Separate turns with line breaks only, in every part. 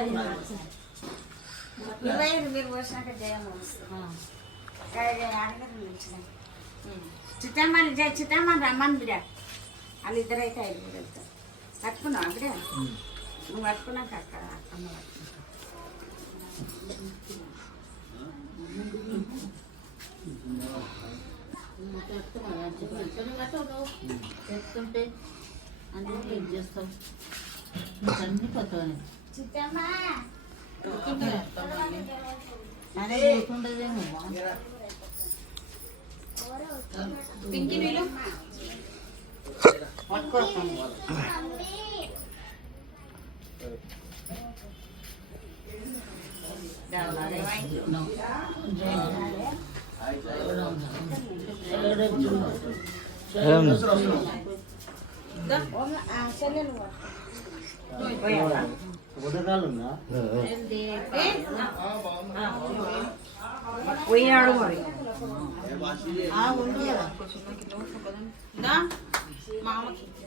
ఐదు చిట్టమ్మని చిట్టమ్మని రమ్మని బిడ్డ వాళ్ళిద్దరు అయితే ఐదుగురు వెళ్తారు పట్టుకున్నావు బిడ్డ నువ్వు పట్టుకున్నాక అక్కడ అమ్మ.
చెప్తుంటే అన్నీ ఏం చేస్తాం అన్ని కొత్తగానే
చిట్టమ్మ
అదే లేకుండదేమో
పింకి నీళ్ళు
పట్టుకోస్తాం
చెల్లెలు
పోయాడు మరి
ఆ ఉంది కదా
దా మామకి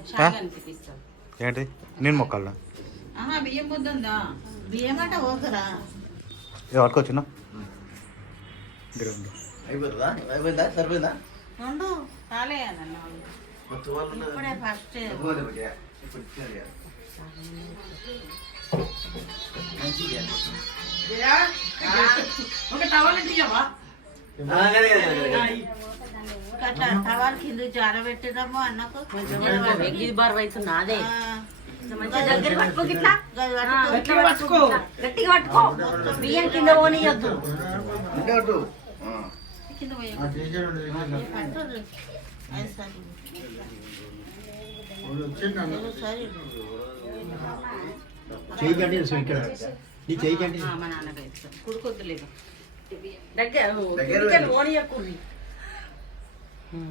షాగా అనిపిస్తాం
ఏంటి? నేను మొక్కల్లా
బియ్యం పొద్దుందా
బియ్యం అంటే ఓకరా
ఇది పట్టుకొచ్చిన.
అయిపోతుందా? అయిపోయిందా? సరిపోయిందా.
ఇప్పుడే ఫస్ట్
ఒక టవల్.
అట్లా టవాల్ కింద అన్నకు.
బరువు అవుతుంది అదే
ఆ,
దగ్గర పట్టుకో గిట్లా.
పట్టుకో.
గట్టిగా పట్టుకో. గట్టిగా పట్టుకో. బియ్యం కింద పోనీయద్దు. కింద పోయి
చేయి కంటే ఇక్కడ. నీ చేయి కంటే
మా నాన్నగా ఇస్తాం కుడుకొద్దులేదు దగ్గర
దగ్గర
దగ్గర పోనీయకుర్రి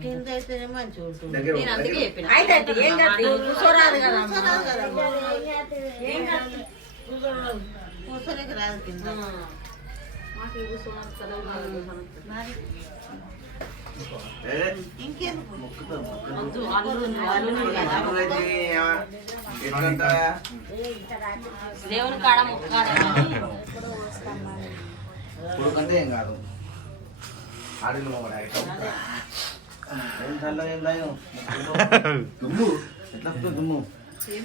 కింద అయితేనే మంచిగా ఉంటుంది
దగ్గర
నేను అందుకే
దగ్గర.
చెప్పిన. అయితే అయితే ఏం కాదు కూర్చోరాదు కదా
కూర్చోరాదు కదా. కూర్చోలేక రాదు కింద.
దేవుని కాడ మొక్కాలి
కొడుకంటే ఏం కాదు ఆడిన మొగడు ఐటమ్. ఏం చల్లగా ఏం తాగినావు? దుమ్ము ఎట్లా దుమ్ము
ఏం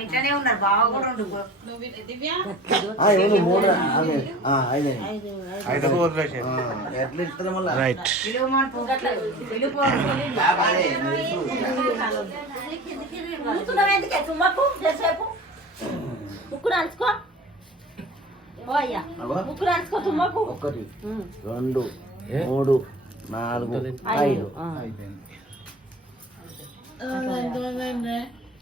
ఇంట్లోనే ఉన్నారు. కూడా ఉండు
రైట్.
తుమ్మకు
ఒకటి రెండు మూడు నాలుగు ఐదు. అయిపోయింది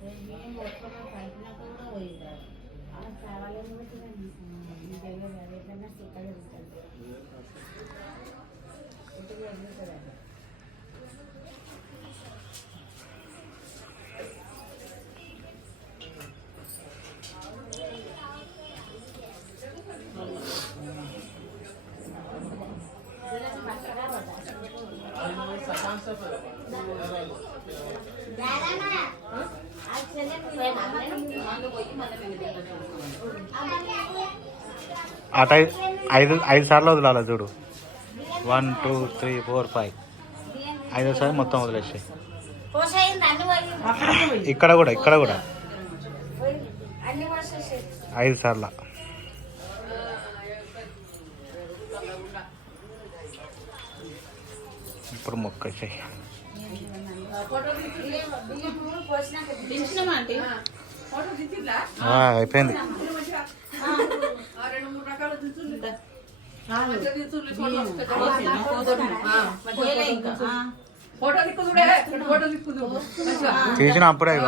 చేయబట్టి.
కూడదు చాలా ఇక
ఆ.
అయిపోయిందమ్మా అయిపోయింది ఆ. అట ఐదు ఐదు సార్లు వదలాలి చూడు. One two three four five ఐదోసారి మొత్తం వదిలేసాయి. ఇక్కడ కూడా ఇక్కడ కూడా. ఐదు సార్ల. ఇప్పుడు మొక్క
చేయాలి
అయిపోయింది. తీసిన అప్పుడే ఇక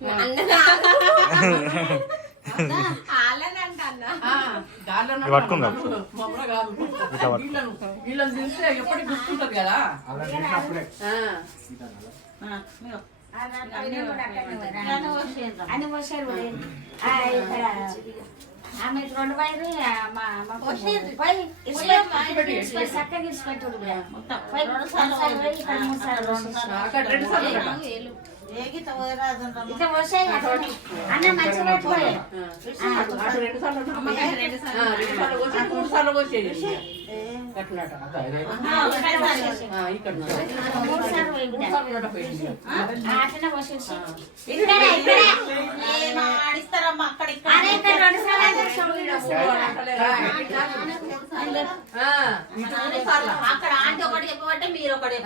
ఇది పట్టుకుందా ఇట్లా
వీళ్ళని చూస్తే ఎప్పటికి గుర్తుంటది కదా?
ఆమె రెండు వైరు పోయి చక్కగా పోయి
రెండు సార్లు
రెండు సార్లు
ఇట్లా పోసాయి అన్న మంచిగా
మూడు సార్లు పోసేది ఇక్కడ
ఇక్కడే, ఇక్కడే. అక్కడ ఇక్కడ. అక్కడ ఆంటీ ఒకటి చెప్పబట్టే మీరు ఒకటి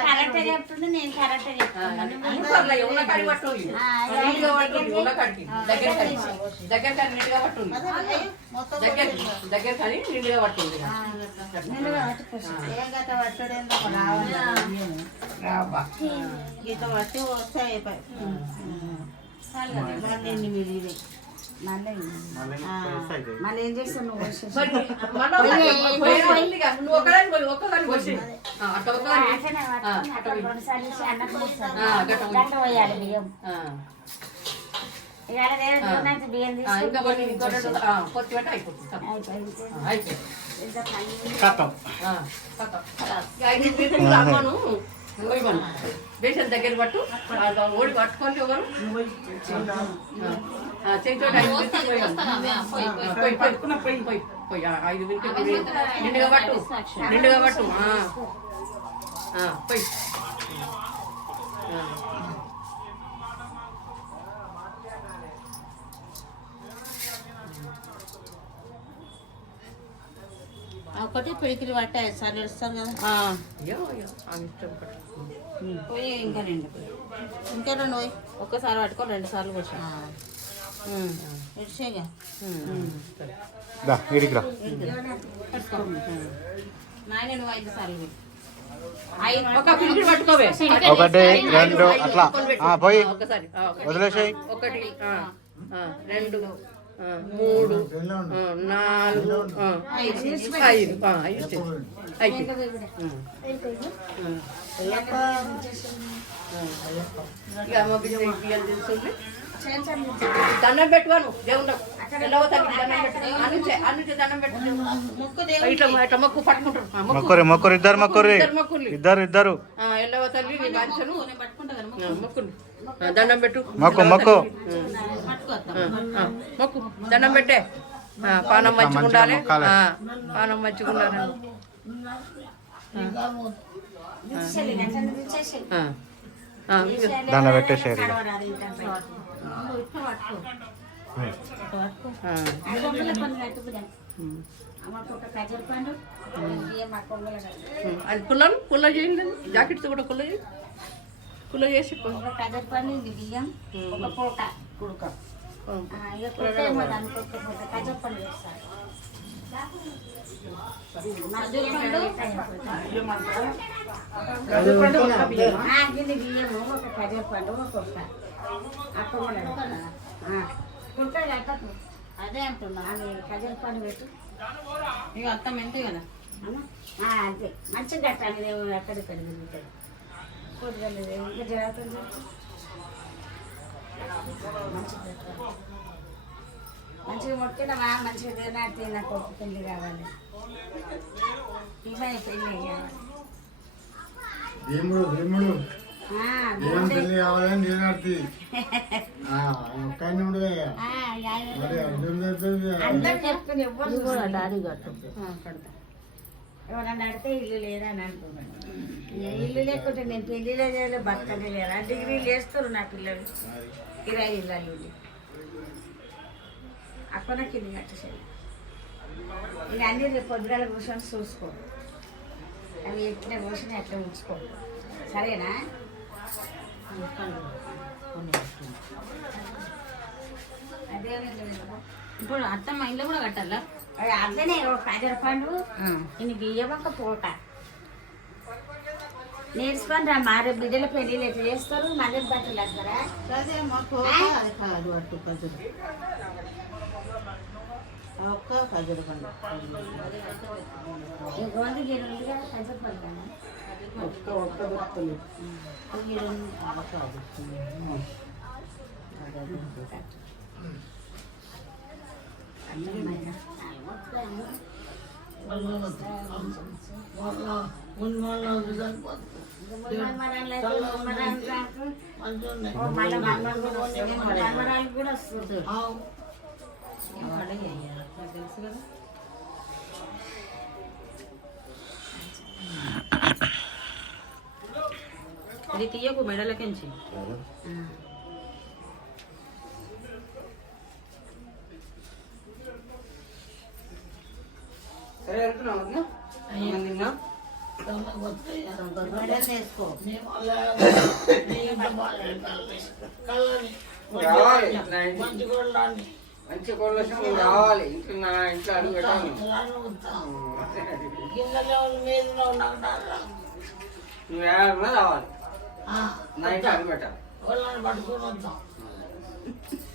కరెక్టే. చెప్తుంది నేను కరెక్టే.
దగ్గర కానీ నిండుగా పట్టుంది
గత పట్టి వస్తే అయిపోయి మళ్ళీ
ఏం చేస్తావు నువ్వు? పోయాలి బియ్యం. ఆడ వేరే బియ్యం
పెట్ట అయిపోతుంది. బేషన్ దగ్గర పట్టు ఓడి పట్టుకొని ఎవరు? ఐదు. నిండుగా పట్టు. నిండుగా పోయి.
ఒకటి పిడికిలు పట్టాయి సార్ ఇస్తాం కదా పోయి ఇంకా రెండు. ఇంకా రెండు పోయి. ఒక్కసారి పట్టుకో రెండు సార్లు పోసి ఇడిచేగా నాయన నువ్వు ఐదు సార్లు
ఒకటి రెండు అట్లా. ఆ, పోయి. వదిలేసాయి.
ఒకటి ఆ, ఆ, రెండు. మూడు ఆ, నాలుగు ఆ, ఐదు ఆ, ఐదు. ఇక బియ్యం. దండం పెట్టుకోను దేవుడు
మొక్కరు మొక్కరు ఇద్దరు మొక్కరు.
ఇద్దరు
ఇద్దరు ఇద్దరు.
ఆ, ఎల్లవ తల్లి నీ బాంచను దండం పెట్టు.
మొక్కు మొక్కు
మొక్కు దండం పెట్టే. పానం మంచిగా ఉండాలి. పానం మంచిగా ఉండాలి.
ఇచ్చేయాలి, గంటలు ఇచ్చేసేయాలి.
ఆ, ఆ, ఇక
దానిలో పెట్టేసేయాలి ఇక.
కడవరాదు ఇంకా పై.
ఇట్లా పట్టుకో
ఆ,
అది
పుల్లలు పుల్ల చేయండి. జాకెట్స్ కూడా పుల్ల చేయి. పుల్ల చేసి
ఒక బియ్యం ఒక పూట కుడుక ఇక కుడుక ఏమో దానికి ఒక పూట గిన్నె బియ్యము ఒక పండు ఒక కుడుక కుడుక కట్టకు
అదే అంటున్నా
అది ఖజరు పండు పెట్టు
ఇక అత్తం ఎంతే కదా
అంతే మంచిగా కట్టాలి దేవుడు అక్కడిక్కడ ఇంకా జరుగుతుంది మంచిగా. మంచిగా మొక్కినవా మంచిగా తినాటి నా కొడుకు పెళ్ళి కావాలి. ఇవ్వాలి పెళ్ళి కావాలి.
భీముడు భీముడు.
ఆ,
ఏం కావాలని ఒక్కడిని ఉండదు
అందరు చూడలేదు.
డాడీ కట్టు
ఆ, కడతా. ఎవరన్నా అడితే ఇల్లు లేదని అనుకున్నాను ఇల్లు లేకుంటే నేను పెళ్ళిలో చేయలే బతకలే లేదా. డిగ్రీలు వేస్తారు నా పిల్లలు. కిరాయి ఇల్లు అక్కడ కింది కట్టేసాడు ఇక అన్ని రేపు పొద్దుగాల కూర్చొని చూసుకో. అవి ఎట్లా కూర్చొని అట్లా ఉంచుకో. సరేనా? అదే
ఇప్పుడు అత్తమ్మ ఇంట్లో కూడా కట్టాలా?
అట్లనే ఒక కాజర పండు ఇన్ని బియ్యమొక్క పోక నేర్చుకొని రా మారే బిడ్డల పెళ్ళిళ్ళు ఎట్లా చేస్తారు? మళ్ళీ బట్టలు
ఖజూర ఒక్క పండు.
కదా కాజర పండు కదా?
ఒక్క ఒక్క గుర్తులు ఈ రెండు కాదు
మనమరాలు కూడా వస్తుంది
తెలుసు కదా ఇది తీయకు మెడలకించి
సరే వెళ్తున్నాం వదినా? అన్నం తిన్నాం? రావాలి నా ఇంటికి. మంచి కోళ్ళు రావాలి ఇంట్లో నా ఇంట్లో అడుగు పెట్టాలి. నువ్వు రావాలి నా ఇంట్లో అడుగు పెట్టాలి. మీరు వస్తారంటే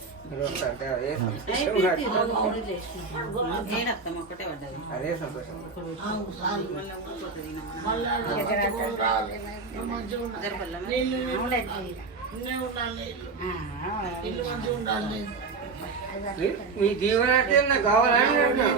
అదే సంతోషం మీ- మీ జీవన అంటే నాకు కావాలని అంటున్నాను.